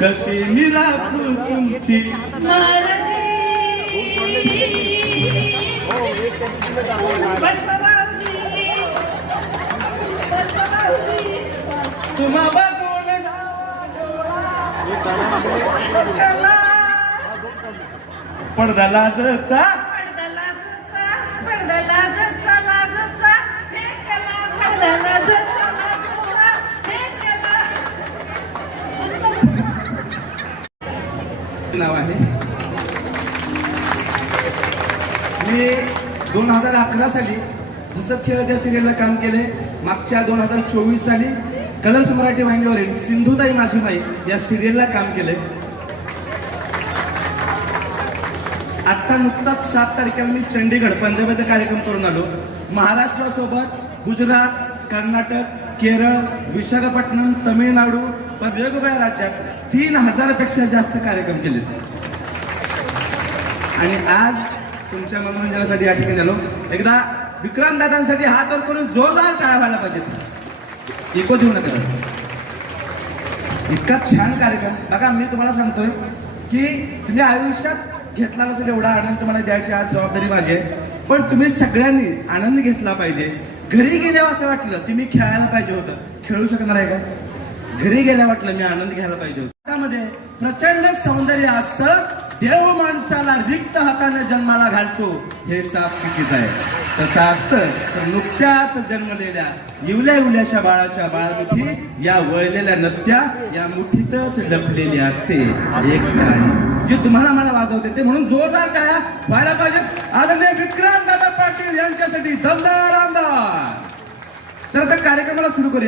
कशी निराखू तुमची तुम्हा बघून पडदा लाजचा नाव आहे. मी 2011 साली हसत खेळत या सिरियलला काम केले. मागच्या 2024 साली कलर्स मराठी वाहिनीवरील सिंधुताई माझी माई या सिरियलला काम केले. आता नुकताच 7 तारखेला मी चंडीगड पंजाब येथे कार्यक्रम करून आलो. महाराष्ट्रासोबत गुजरात, कर्नाटक, केरळ, विशाखापट्टणम, तमिळनाडू पण वेगवेगळ्या राज्यात 3000 पेक्षा जास्त कार्यक्रम केले. आणि आज तुमच्या मनोरंजनासाठी या ठिकाणी आलो. एकदा विक्रांत दादांसाठी हात वर करून जोरदार टाळ्या व्हायला पाहिजेत. इको देऊ नका. इतका छान कार्यक्रम बघा. मी तुम्हाला सांगतोय की तुम्ही आयुष्यात घेतला नसेल एवढा आनंद तुम्हाला द्यायची आज जबाबदारी माझी आहे. पण तुम्ही सगळ्यांनी आनंद घेतला पाहिजे. घरी गेल्यावर असं वाटलं की मी खेळायला पाहिजे होतं. खेळू शकणार आहे का? घरी गेल्या वाटलं मी आनंद घ्यायला पाहिजे होता. त्यामध्ये प्रचंड सौंदर्य असतं. देव माणसाला रिक्त हाताने जन्माला घालतो हे साफ चुकीचं आहे. तसं असतं तर नुकत्याच जन्मलेल्या इवल्याशा बाळाच्या बाळामुठी या वळलेल्या नसत्या या मुठीतच लपलेली असते एक टाळी जी तुम्हाला मला वाजवते. ते म्हणून जोरदार टाळ्या व्हायला पाहिजेत आदरणीय विक्रांत दादा पाटील यांच्यासाठी. दमदार आमदार. तर आता कार्यक्रमाला सुरू करूया.